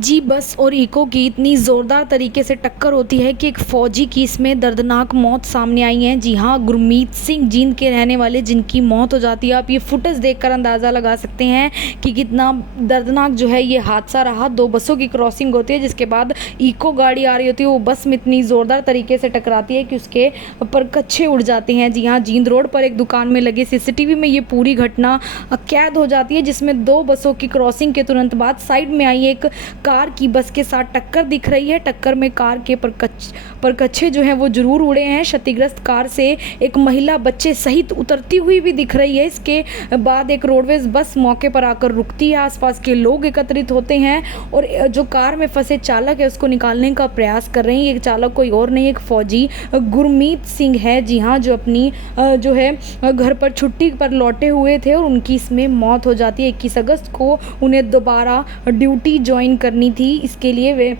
निजी बस और इको की इतनी ज़ोरदार तरीके से टक्कर होती है कि एक फ़ौजी की इसमें दर्दनाक मौत सामने आई है। जी हाँ, गुरमीत सिंह जींद के रहने वाले जिनकी मौत हो जाती है। आप ये फुटेज देखकर अंदाज़ा लगा सकते हैं कि कितना दर्दनाक जो है ये हादसा रहा। दो बसों की क्रॉसिंग होती है, जिसके बाद इको गाड़ी आ रही होती है, वो बस में इतनी ज़ोरदार तरीके से टकराती है कि उसके परकच्छे उड़ जाते हैं। जी हाँ, जींद रोड पर एक दुकान में लगे सीसीटीवी में ये पूरी घटना कैद हो जाती है, जिसमें दो बसों की क्रॉसिंग के तुरंत बाद साइड में आई एक कार की बस के साथ टक्कर दिख रही है। टक्कर में कार के परकच्छे जो हैं वो जरूर उड़े हैं। क्षतिग्रस्त कार से एक महिला बच्चे सहित उतरती हुई भी दिख रही है। इसके बाद एक रोडवेज बस मौके पर आकर रुकती है। आसपास के लोग एकत्रित होते हैं और जो कार में फंसे चालक है उसको निकालने का प्रयास कर रहे हैं। ये चालक कोई और नहीं, एक फौजी गुरमीत सिंह है। जी हाँ, जो अपनी जो है घर पर छुट्टी पर लौटे हुए थे और उनकी इसमें मौत हो जाती है। 21 अगस्त को उन्हें दोबारा ड्यूटी ज्वाइन करनी थी। इसके लिए वे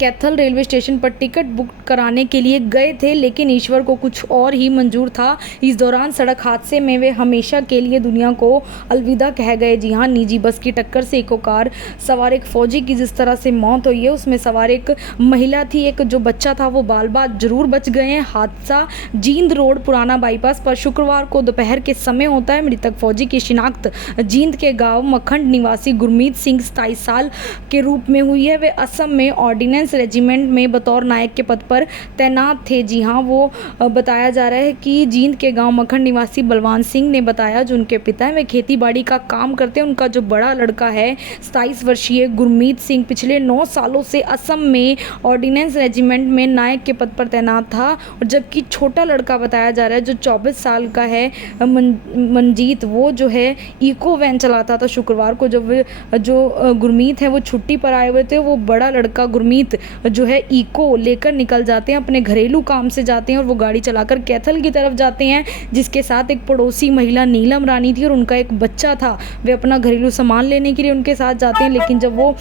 कैथल रेलवे स्टेशन पर टिकट बुक कराने के लिए गए थे, लेकिन ईश्वर को कुछ और ही मंजूर था। इस दौरान सड़क हादसे में वे हमेशा के लिए दुनिया को अलविदा कह गए। जी हाँ, निजी बस की टक्कर से इको कार सवार एक फौजी की जिस तरह से मौत हुई है, उसमें सवार एक महिला थी, एक जो बच्चा था वो बाल बाल जरूर बच गए हैं। हादसा जींद रोड पुराना बाईपास पर शुक्रवार को दोपहर के समय होता है। मृतक फौजी की शिनाख्त जींद के गाँव मखंड निवासी गुरमीत सिंह 27 साल के रूप में हुई है। वे असम में ऑर्डिनेंस रेजिमेंट में बतौर नायक के पद पर तैनात थे। जी हाँ, वो बताया जा रहा है कि जींद के गांव मखंड निवासी बलवान सिंह ने बताया, जो उनके पिता हैं वे खेती बाड़ी का काम करते हैं। उनका जो बड़ा लड़का है 27 वर्षीय गुरमीत सिंह पिछले 9 सालों से असम में ऑर्डिनेंस रेजिमेंट में नायक के पद पर तैनात था, और जबकि छोटा लड़का बताया जा रहा है जो 24 साल का है मंजीत, वो जो है इको वैन चलाता था। शुक्रवार को जब जो गुरमीत है वो छुट्टी पर आए हुए थे, वो बड़ा लड़का गुरमीत जो है इको लेकर निकल जाते हैं, अपने घरेलू काम से जाते हैं और वो गाड़ी चलाकर कैथल की तरफ जाते हैं, जिसके साथ एक पड़ोसी महिला नीलम रानी थी और उनका एक बच्चा था। वे अपना घरेलू सामान लेने के लिए उनके साथ जाते हैं, लेकिन जब वो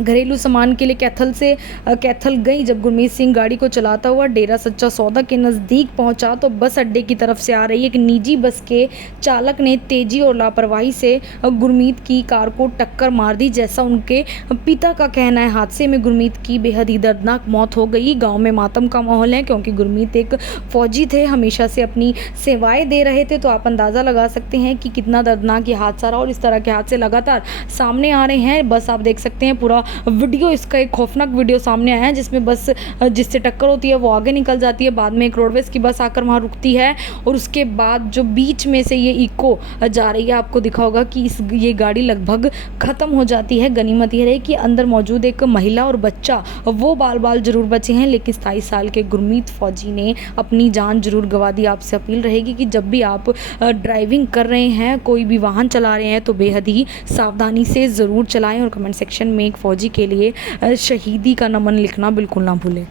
घरेलू सामान के लिए कैथल गई, जब गुरमीत सिंह गाड़ी को चलाता हुआ डेरा सच्चा सौदा के नज़दीक पहुंचा तो बस अड्डे की तरफ से आ रही एक निजी बस के चालक ने तेजी और लापरवाही से गुरमीत की कार को टक्कर मार दी, जैसा उनके पिता का कहना है। हादसे में गुरमीत की बेहद ही दर्दनाक मौत हो गई। गांव में मातम का माहौल है, क्योंकि गुरमीत एक फौजी थे, हमेशा से अपनी सेवाएं दे रहे थे। तो आप अंदाज़ा लगा सकते हैं कि कितना दर्दनाक ये हादसा रहा, और इस तरह के हादसे लगातार सामने आ रहे हैं। बस आप देख सकते हैं पूरा वीडियो, इसका एक खौफनाक वीडियो सामने आया है, जिसमें बस जिससे टक्कर होती है वो आगे निकल जाती है, बाद में एक रोडवेज की बस आकर वहाँ रुकती है, और उसके बाद जो बीच में से ये इको जा रही है, आपको दिखा होगा कि ये गाड़ी लगभग ख़त्म हो जाती है। गनीमत यह रही कि अंदर मौजूद एक महिला और बच्चा वो बाल बाल जरूर बचे हैं, लेकिन 27 साल के गुरमीत फौजी ने अपनी जान जरूर गंवा दी। आपसे अपील रहेगी कि जब भी आप ड्राइविंग कर रहे हैं, कोई भी वाहन चला रहे हैं, तो बेहद ही सावधानी से ज़रूर चलाएं, और कमेंट सेक्शन में एक फौजी के लिए शहीदी का नमन लिखना बिल्कुल ना भूलें।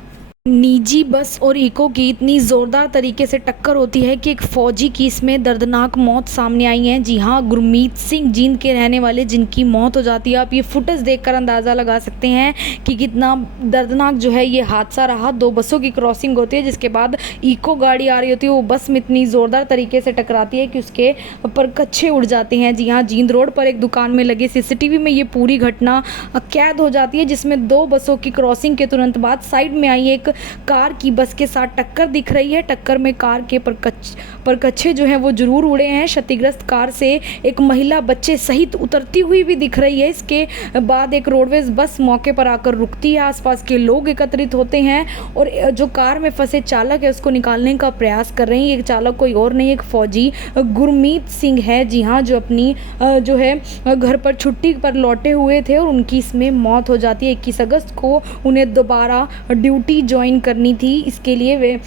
निजी बस और इको की इतनी ज़ोरदार तरीके से टक्कर होती है कि एक फ़ौजी की इसमें दर्दनाक मौत सामने आई है। जी हाँ, गुरमीत सिंह जींद के रहने वाले जिनकी मौत हो जाती है। आप ये फुटेज देखकर अंदाज़ा लगा सकते हैं कि कितना दर्दनाक जो है ये हादसा रहा। दो बसों की क्रॉसिंग होती है, जिसके बाद इको गाड़ी आ रही होती है, वो बस में इतनी ज़ोरदार तरीके से टकराती है कि उसके परकच्छे उड़ जाते हैं। जी हाँ, जींद रोड पर एक दुकान में लगे सीसीटीवी में ये पूरी घटना कैद हो जाती है, जिसमें दो बसों की क्रॉसिंग के तुरंत बाद साइड में आई एक कार की बस के साथ टक्कर दिख रही है। टक्कर में कार के परकच्छे जो हैं वो जरूर उड़े हैं। क्षतिग्रस्त कार से एक महिला बच्चे सहित उतरती हुई भी दिख रही है। इसके बाद एक रोडवेज बस मौके पर आकर रुकती है। आसपास के लोग एकत्रित होते हैं और जो कार में फंसे चालक है उसको निकालने का प्रयास कर रहे हैं। ये चालक कोई और नहीं, एक फौजी गुरमीत सिंह है। जी हाँ, जो अपनी जो है घर पर छुट्टी पर लौटे हुए थे और उनकी इसमें मौत हो जाती है। 21 अगस्त को उन्हें दोबारा ड्यूटी ज्वाइन करनी थी। इसके लिए वे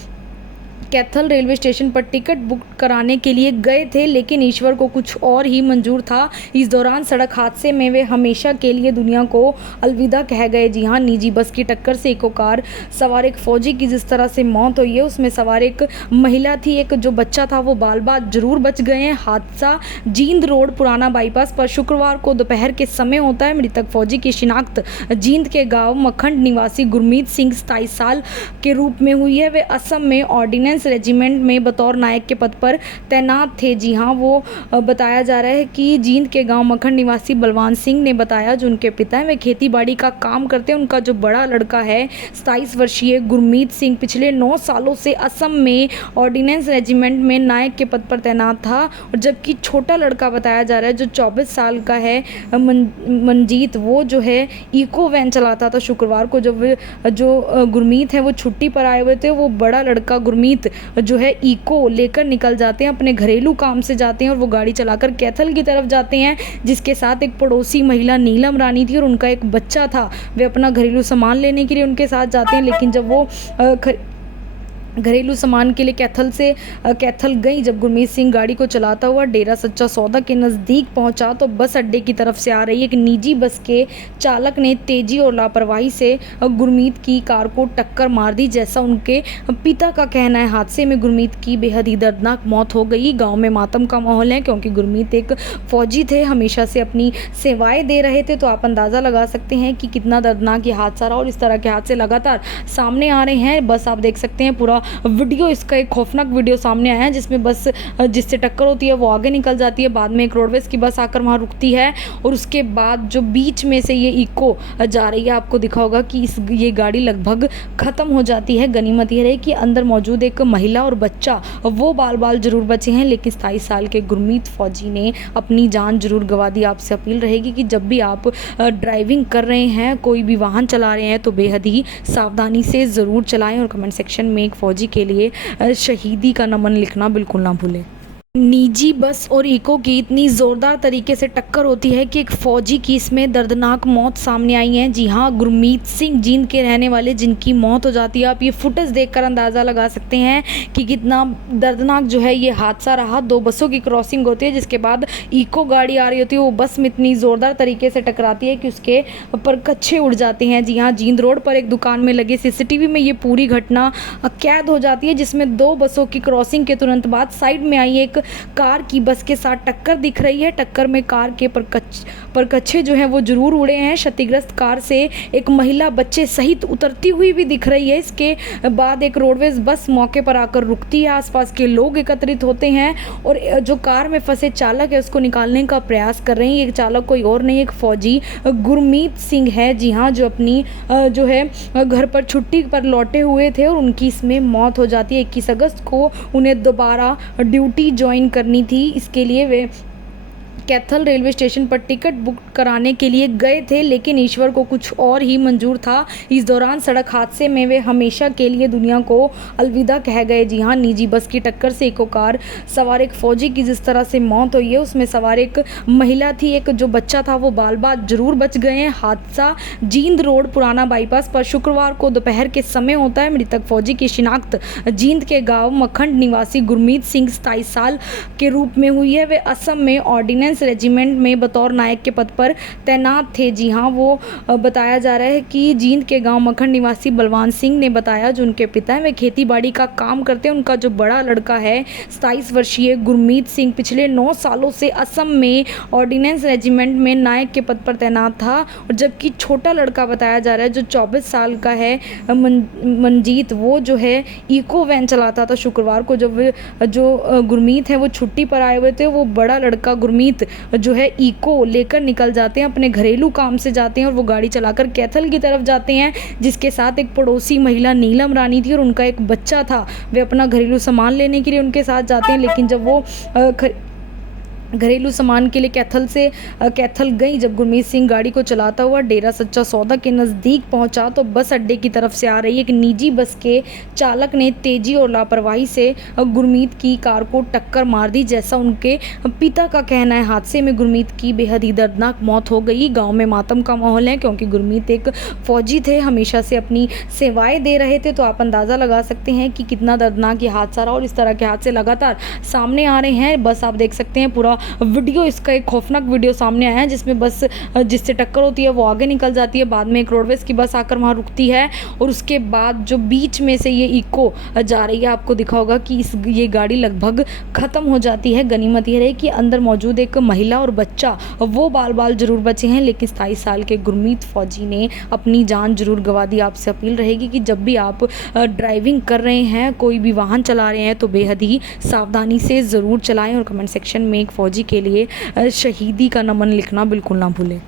कैथल रेलवे स्टेशन पर टिकट बुक कराने के लिए गए थे, लेकिन ईश्वर को कुछ और ही मंजूर था। इस दौरान सड़क हादसे में वे हमेशा के लिए दुनिया को अलविदा कह गए। जी हाँ, निजी बस की टक्कर से इको कार सवार एक फौजी की जिस तरह से मौत हुई है, उसमें सवार एक महिला थी, एक जो बच्चा था वो बाल बाल जरूर बच गए हैं। हादसा जींद रोड पुराना बाईपास पर शुक्रवार को दोपहर के समय होता है। मृतक फौजी की शिनाख्त जींद के गाँव मखंड निवासी गुरमीत सिंह 27 साल के रूप में हुई है। वे असम में ऑर्डिनेंस ऑर्डिनेंस रेजिमेंट में बतौर नायक के पद पर तैनात थे। जी हाँ, वो बताया जा रहा है कि जींद के गांव मखन निवासी बलवान सिंह ने बताया, जो उनके पिता हैं वे खेती बाड़ी का काम करते हैं। उनका जो बड़ा लड़का है 27 वर्षीय गुरमीत सिंह पिछले 9 सालों से असम में ऑर्डिनेंस रेजिमेंट में नायक के पद पर तैनात था, और जबकि छोटा लड़का बताया जा रहा है जो 24 साल का है मनजीत, वो जो है इको वैन चलाता था। शुक्रवार को जब जो गुरमीत है वो छुट्टी पर आए हुए थे, वो बड़ा लड़का गुरमीत जो है इको लेकर निकल जाते हैं, अपने घरेलू काम से जाते हैं और वो गाड़ी चलाकर कैथल की तरफ जाते हैं, जिसके साथ एक पड़ोसी महिला नीलम रानी थी और उनका एक बच्चा था। वे अपना घरेलू सामान लेने के लिए उनके साथ जाते हैं, लेकिन जब वो घरेलू सामान के लिए कैथल गई, जब गुरमीत सिंह गाड़ी को चलाता हुआ डेरा सच्चा सौदा के नज़दीक पहुंचा तो बस अड्डे की तरफ से आ रही एक निजी बस के चालक ने तेजी और लापरवाही से गुरमीत की कार को टक्कर मार दी। जैसा उनके पिता का कहना है, हादसे में गुरमीत की बेहद ही दर्दनाक मौत हो गई। गांव में मातम का माहौल है, क्योंकि गुरमीत एक फौजी थे, हमेशा से अपनी सेवाएं दे रहे थे। तो आप अंदाज़ा लगा सकते हैं कि कितना दर्दनाक ये हादसा रहा, और इस तरह के हादसे लगातार सामने आ रहे हैं। बस आप देख सकते हैं पूरा वीडियो, इसका एक खौफनाक वीडियो सामने आया है, जिसमें बस जिससे टक्कर होती है वो आगे निकल जाती है, बाद में एक रोडवेज की बस आकर वहाँ रुकती है, और उसके बाद जो बीच में से ये इको जा रही है, आपको दिखा होगा कि ये गाड़ी लगभग ख़त्म हो जाती है। गनीमत ये रही कि अंदर मौजूद एक महिला और बच्चा वो बाल जरूर बचे हैं, लेकिन 27 साल के गुरमीत फौजी ने अपनी जान जरूर गंवा दी। आपसे अपील रहेगी कि जब भी आप ड्राइविंग कर रहे हैं, कोई भी वाहन चला रहे हैं, तो बेहद ही सावधानी से ज़रूर चलाएं, और कमेंट सेक्शन में एक फौजी के लिए शहीदी का नमन लिखना बिल्कुल ना भूलें। निजी बस और इको की इतनी ज़ोरदार तरीके से टक्कर होती है कि एक फ़ौजी की इसमें दर्दनाक मौत सामने आई है। जी हाँ, गुरमीत सिंह जींद के रहने वाले, जिनकी मौत हो जाती है। आप ये फुटेज देखकर अंदाज़ा लगा सकते हैं कि कितना दर्दनाक जो है ये हादसा रहा। 2 बसों की क्रॉसिंग होती है, जिसके बाद इको गाड़ी आ रही होती है, वो बस में इतनी ज़ोरदार तरीके से टकराती है कि उसके परकच्छे उड़ जाते हैं। जी हाँ, जींद रोड पर एक दुकान में लगे CCTV में ये पूरी घटना कैद हो जाती है, जिसमें 2 बसों की क्रॉसिंग के तुरंत बाद साइड में आई एक कार की बस के साथ टक्कर दिख रही है। टक्कर में कार के परकच्छे जो हैं वो जरूर उड़े हैं। क्षतिग्रस्त कार से एक महिला बच्चे सहित उतरती हुई भी दिख रही है। इसके बाद एक रोडवेज बस मौके पर आकर रुकती है, आसपास के लोग एकत्रित होते हैं और जो कार में फंसे चालक है उसको निकालने का प्रयास कर रहे हैं। ये चालक कोई और नहीं, एक फौजी गुरमीत सिंह है। जी हाँ, जो अपनी जो है घर पर छुट्टी पर लौटे हुए थे और उनकी इसमें मौत हो जाती है। 21 अगस्त को उन्हें दोबारा ड्यूटी ज्वाइन करनी थी। इसके लिए वे कैथल रेलवे स्टेशन पर टिकट बुक कराने के लिए गए थे, लेकिन ईश्वर को कुछ और ही मंजूर था। इस दौरान सड़क हादसे में वे हमेशा के लिए दुनिया को अलविदा कह गए। जी हाँ, निजी बस की टक्कर से इको कार सवार एक फौजी की जिस तरह से मौत हुई है, उसमें सवार एक महिला थी, एक जो बच्चा था वो बाल जरूर बच गए हैं। हादसा जींद रोड पुराना बाईपास पर शुक्रवार को दोपहर के समय होता है। मृतक फौजी की शिनाख्त जींद के गाँव मखंड निवासी गुरमीत सिंह 27 साल के रूप में हुई है। वे असम में ऑर्डिनेंस रेजिमेंट में बतौर नायक के पद पर तैनात थे। जी हाँ, वो बताया जा रहा है कि जींद के गांव मखन निवासी बलवान सिंह ने बताया, जो उनके पिता हैं वे खेती बाड़ी का काम करते हैं। उनका जो बड़ा लड़का है 27 वर्षीय गुरमीत सिंह पिछले 9 सालों से असम में ऑर्डिनेंस रेजिमेंट में नायक के पद पर तैनात था, और जबकि छोटा लड़का बताया जा रहा है जो 24 साल का है मनजीत, वो जो है इको वैन चलाता था। शुक्रवार को जब जो गुरमीत है वो छुट्टी पर आए हुए थे, वो बड़ा लड़का गुरमीत जो है इको लेकर निकल जाते हैं, अपने घरेलू काम से जाते हैं और वो गाड़ी चलाकर कैथल की तरफ जाते हैं, जिसके साथ एक पड़ोसी महिला नीलम रानी थी और उनका एक बच्चा था। वे अपना घरेलू सामान लेने के लिए उनके साथ जाते हैं, लेकिन जब वो घरेलू सामान के लिए कैथल गई, जब गुरमीत सिंह गाड़ी को चलाता हुआ डेरा सच्चा सौदा के नज़दीक पहुंचा तो बस अड्डे की तरफ से आ रही एक निजी बस के चालक ने तेजी और लापरवाही से गुरमीत की कार को टक्कर मार दी। जैसा उनके पिता का कहना है, हादसे में गुरमीत की बेहद ही दर्दनाक मौत हो गई। गांव में मातम का माहौल है, क्योंकि गुरमीत एक फौजी थे, हमेशा से अपनी सेवाएं दे रहे थे। तो आप अंदाज़ा लगा सकते हैं कि कितना दर्दनाक ये हादसा रहा, और इस तरह के हादसे लगातार सामने आ रहे हैं। बस आप देख सकते हैं पूरा वीडियो, इसका एक खौफनाक वीडियो सामने आया है जिसमें बस जिससे टक्कर होती है वो आगे निकल जाती है। बाद में एक रोडवेज़ की बस आकर वहाँ रुकती है और उसके बाद जो बीच में से ये इको जा रही है, आपको दिखा होगा कि ये गाड़ी लगभग ख़त्म हो जाती है। गनीमत ये रही कि अंदर मौजूद एक महिला और बच्चा वो बाल ज़रूर बचे हैं, लेकिन 27 साल के गुरमीत फौजी ने अपनी जान ज़रूर गंवा दी। आपसे अपील रहेगी कि जब भी आप ड्राइविंग कर रहे हैं, कोई भी वाहन चला रहे हैं, तो बेहद ही सावधानी से ज़रूर चलाएं और कमेंट सेक्शन में एक फ़ौजी के लिए शहीदी का नमन लिखना बिल्कुल ना भूलें।